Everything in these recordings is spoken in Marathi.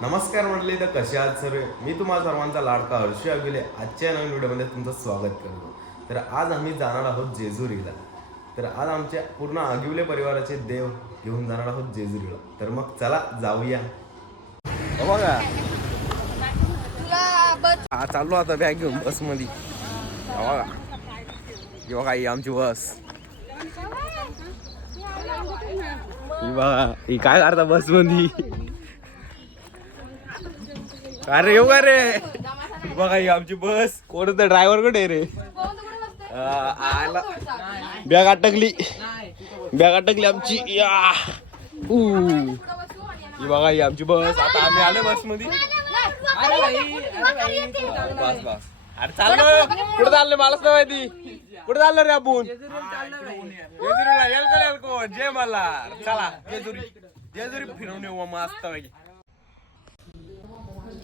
नमस्कार म्हटले तर कसे आहात सर्व मी तुम्हा सर्वांचा लाडका हर्षी अभिले. आजच्या नवीन व्हिडिओमध्ये तुमचं स्वागत करतो. तर आज आम्ही जाणार आहोत जेजुरीला. तर आज आमच्या पूर्ण आगिवले परिवाराचे देव घेऊन जाणार आहोत जेजुरीला. तर मग चला जाऊया. हो बघा. हा चाललो आता बॅग घेऊन बसमध्ये. मध्ये बघा. ही बघा ही आमची बस. ही बघा ही काय करता बसमध्ये अरे येऊ का रे? बघा ही आमची बस. कोण तर ड्रायव्हर कुठे आहे रे? आला. बॅग अटकली. बॅग अटकली आमची. या. ऊ. ही बघा ही आमची बस. आता आम्ही आलो बसमध्ये बस बस. अरे चाललो. कुठे चाललो मलाच नाही माहिती कुठे चाललो रे आपण? जेजुरीला येलको येलको जय मला. चला जेजुरी. जेजुरी फिरवून येऊ मस्त पैकी.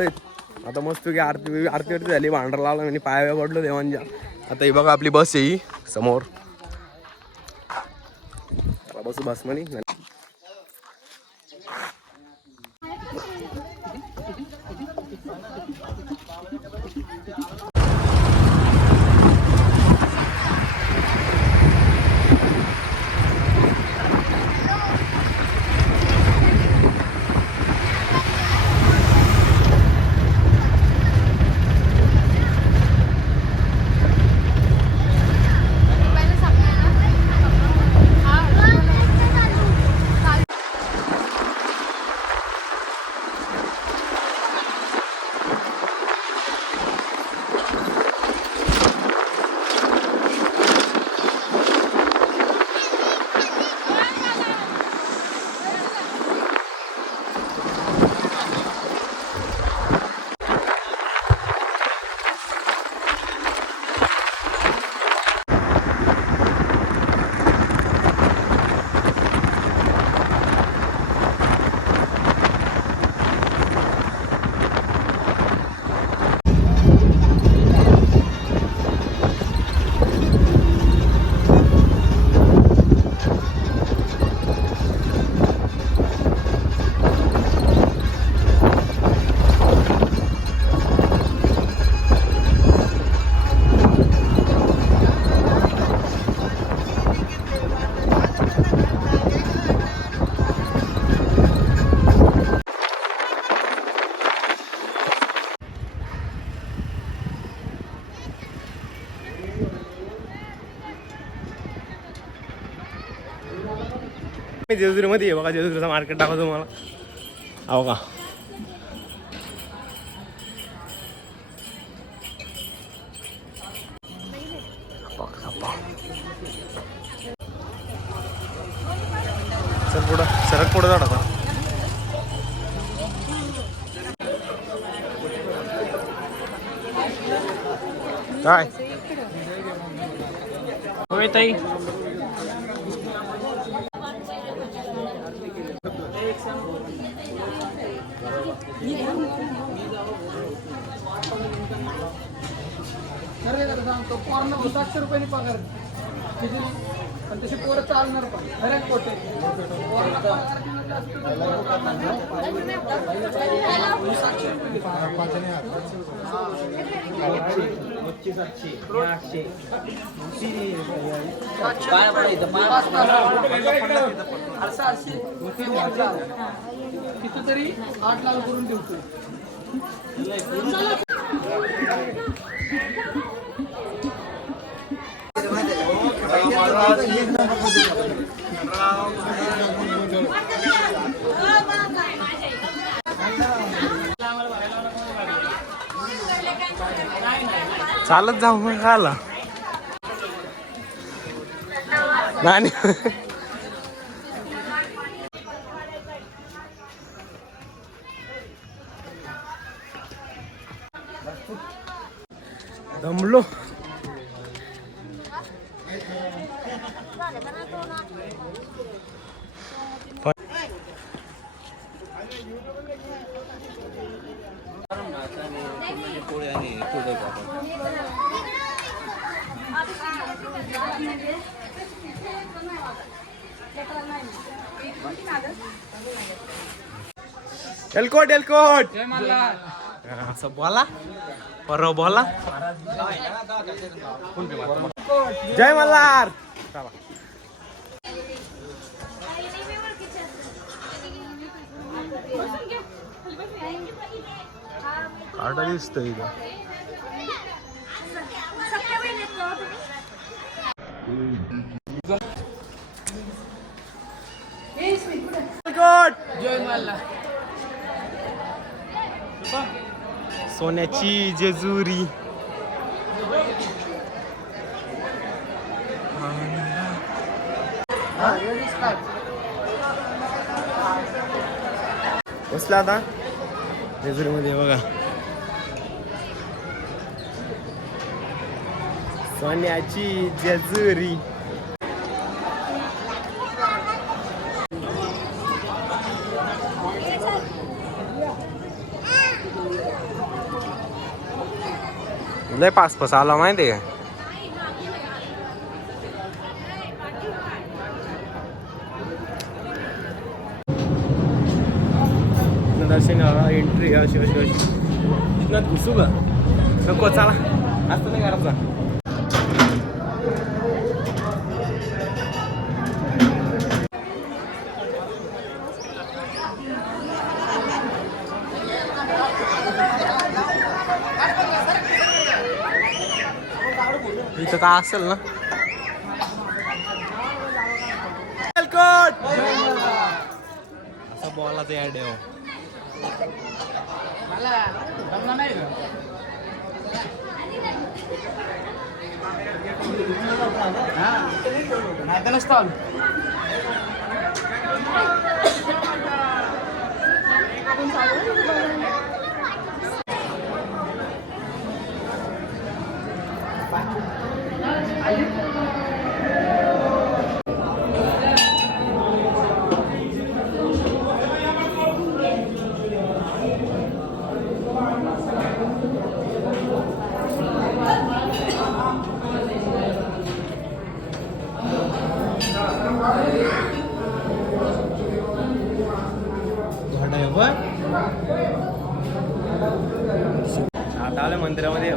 पडलोय आता मस्त की आरती आरती वरती झाली भांडर लावला म्हणजे पाया पडलो देवांच्या. आता ही बघा आपली बस आहे ही समोर. बसू बस म्हणे. जेजुरीमध्ये आहे बघा जेजुरीचं मार्केट दाखवतो तुम्हाला हो का सर पुढं सरक पुढं जाणार आता काय होय ताई तो आहे पोरांना सातशे रुपयांनी पगार किती आणि तशी पोरं चालणार पण खऱ्याच पोटे सातशे रुपये देतात. पाच तिथं तरी आठ लाख करून ठेवतो चालत जाऊ मग आला. नाही एलकोट मल्हार असं बोला. परवा बोला. जय मल्हार. चला इथं. एलकोट जय मल्हार सोन्याची जेजुरी. बसला आता. जेजुरीमध्ये बघा. सोन्याची जेजुरी. लय पास पास आला माहिती आहे दर्शन एंट्री अशी अशी अशी इथनं घुसू का? नको चला. असं नाही करायचा. असेल ना? असं बॉलाचं. मला जमला नाही तर नसतो आलो. घोडा आहे बघ आता आलं? मंदिरामध्ये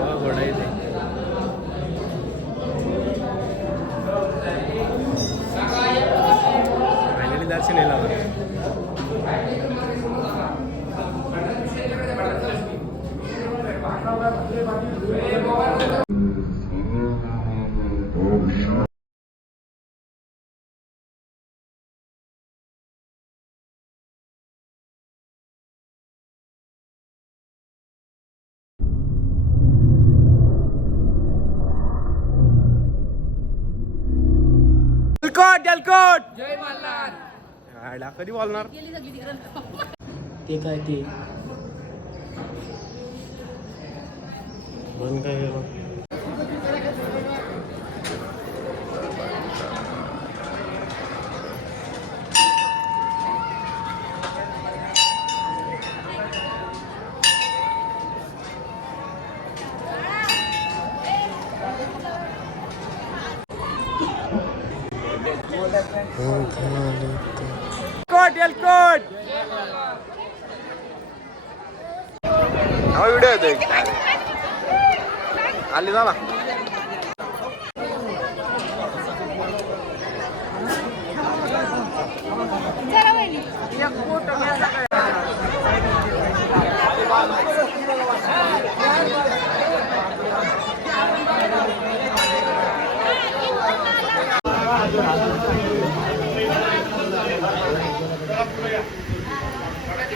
जलकोट जलकोट जय मल्हार. आयला कधी बोलणार? ते काय ते? बंद काय केलं? कोट हा व्हिडिओ येतोय. आली झाला.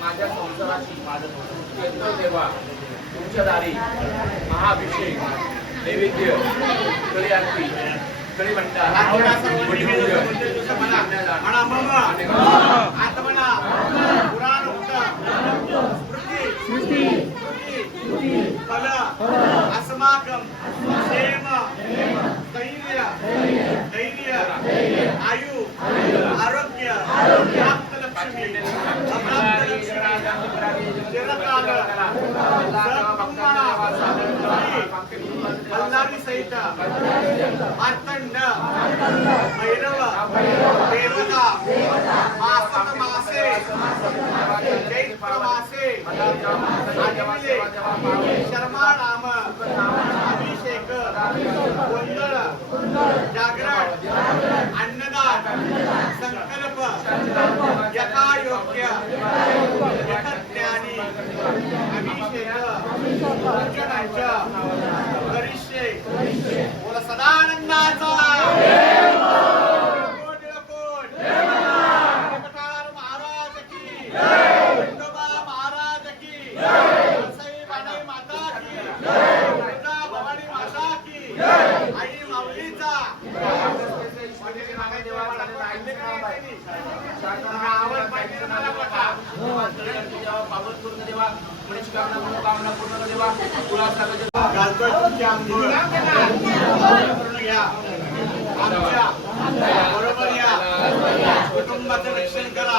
माझ्या संसाराची येतो तेव्हा तुमच्या दारी महाभिषेक नैवेद्य कळी आरती कळी ஸ்ருதி பல அஸ்மாகம் சேம தைரிய पूजनांच्या करिष्ये बोला सदानंदाचा कोट कोट कटार महाराज की खंडोबा महाराज की वसई बाणाई माता की दुर्गा भवानी माता की आई माऊलीचा आवड पाहिजे मला पटा घालतोय तुमची आंघोळ करून घ्या आमच्या बरोबर या कुटुंबाचं रक्षण करा.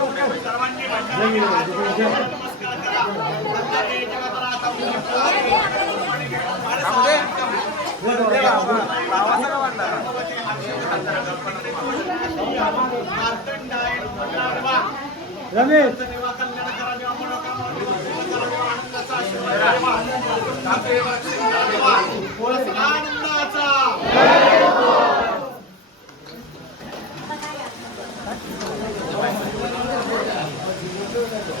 रमेश आम्ही रोज भांडणाची आम्हाला काय वाटत नाही. तुम्हाला कंटाळा येईल त्याचा. आज बघा सर्वांनी मी लक्ष देऊन सांगितलं. आपले सदा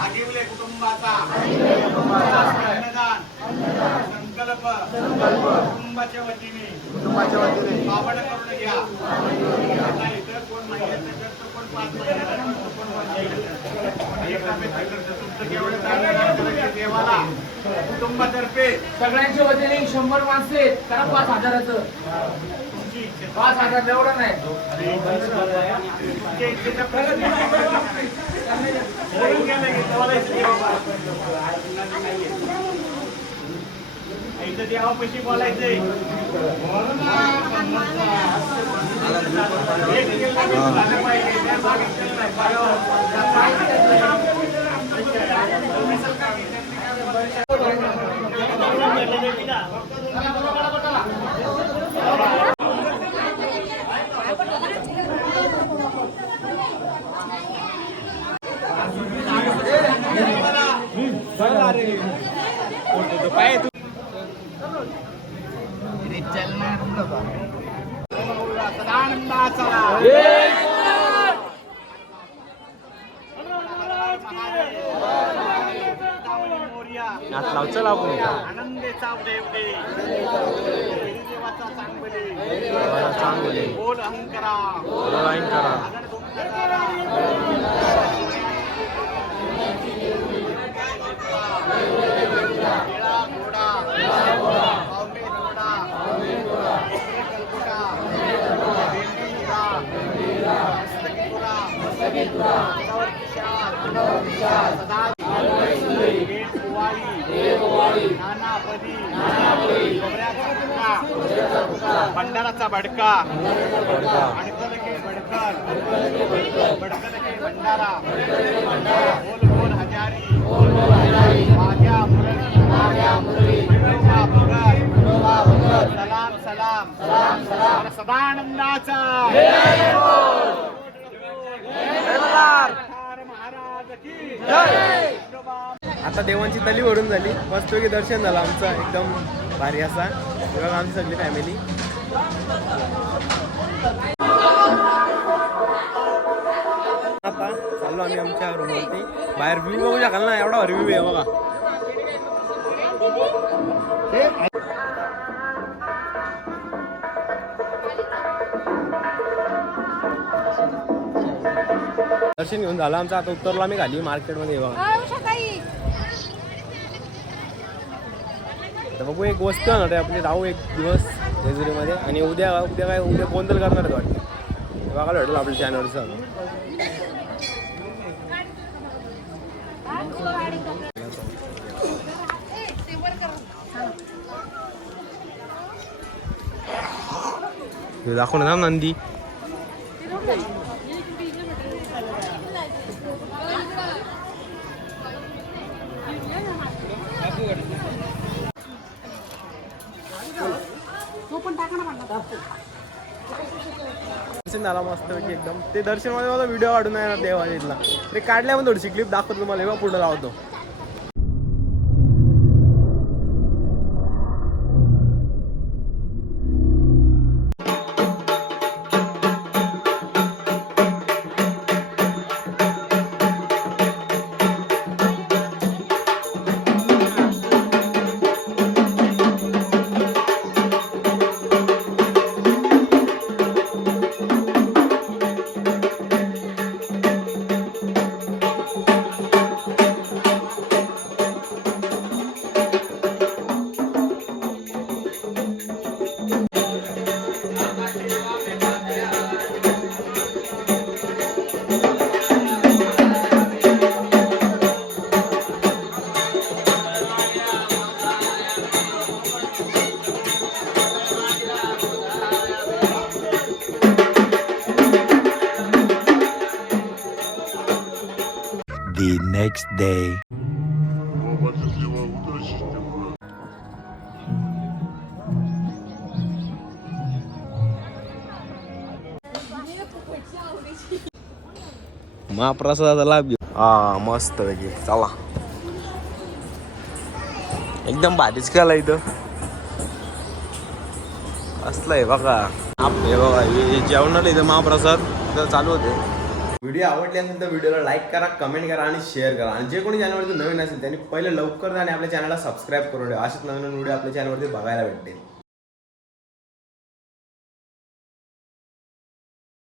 आगिवले कुटुंबाचा अन्नदान संकल्प कुटुंबाच्या वतीने. पावड करून घ्या. आता इथं कोण महिन्याचं देवाला कुटुंबातर्फे सगळ्यांच्या वतीने शंभर माणसं करा पाच हजाराचं. पाच हजार एवढं नाही. तुमच्या इच्छेच्या प्रगतीची बोलून गेलं की बोलायचं की बाबा. इथं भंडाराचा भडका. आणि तलके भडकर भडकलके भंडारा. बोल बोल हजारी. माझ्या मुरली. भगत. सलाम सलाम. सलाम सदानंदाचा. महाराज की. विठोबा आता देवांची तली भरून झाली. मस्तपैकी दर्शन झालं आमचं. एकदम भारी असा. हे आमची सगळी फॅमिली आता चाललो आम्ही आमच्या रूमवरती बाहेर व्ह्यू बघू शकाल ना एवढा भारी व्ह्यू आहे बघा. दर्शन घेऊन झालं आमचं. आता उतरलो आम्ही खाली मार्केटमध्ये बघा. बघू एक वस्तू आणणार आहे आपली राहू एक दिवस. जेजुरीमध्ये. आणि उद्या उद्या काय उद्या गोंधळ करणार वाटतं. बघायला भेटेल आपल्या चॅनलचं दाखवणं ना नंदी. दर्शन झाला मस्तपैकी एकदम. ते दर्शनमध्ये माझा व्हिडिओ काढून आहे ना देवा इथला. ते काढल्यामध्ये थोडीशी क्लिप दाखवतो तुम्हाला एव्हा पुढे लावतो. Day. महाप्रसादाचा लाभ घेऊ हा मस्त पैकी चला एकदम भारीच केला इथं असलंय बघा आप- हे बघा हे जेवणाला इथं महाप्रसाद इथं चालू होते व्हिडिओ आवडली असेल तर व्हिडिओला लाईक करा कमेंट करा आणि शेअर करा. आणि जे कोणी चॅनलवरती नवीन असेल त्यांनी पहिले लवकर आणि आपल्या चॅनलला सबस्क्राईब करून ठेवा. असेच नवीन नवीन व्हिडिओ आपल्या चॅनलवरती बघायला भेटतील.